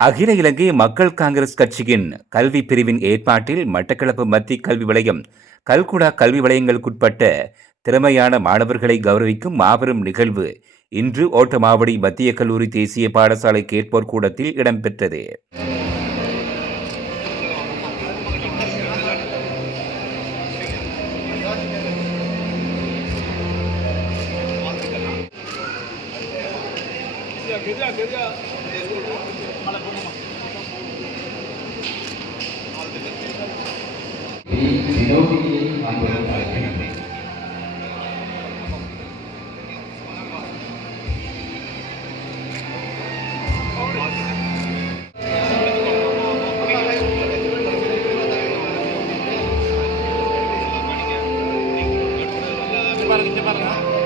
அகில இலங்கை மக்கள் காங்கிரஸ் கட்சியின் கல்வி பிரிவின் ஏற்பாட்டில் மட்டக்களப்பு மத்திய கல்வி வலயம் கல்குடா கல்வி வலயங்களுக்குட்பட்ட திறமையான மாணவர்களை கௌரவிக்கும் மாபெரும் நிகழ்வு இன்று ஓட்டமாவடி மத்திய கல்லூரி தேசிய பாடசாலை கேட்போர் கூடத்தில் இடம்பெற்றது. வினோதியை அன்புடன் அழைக்கின்றேன் பாருங்க பாருங்க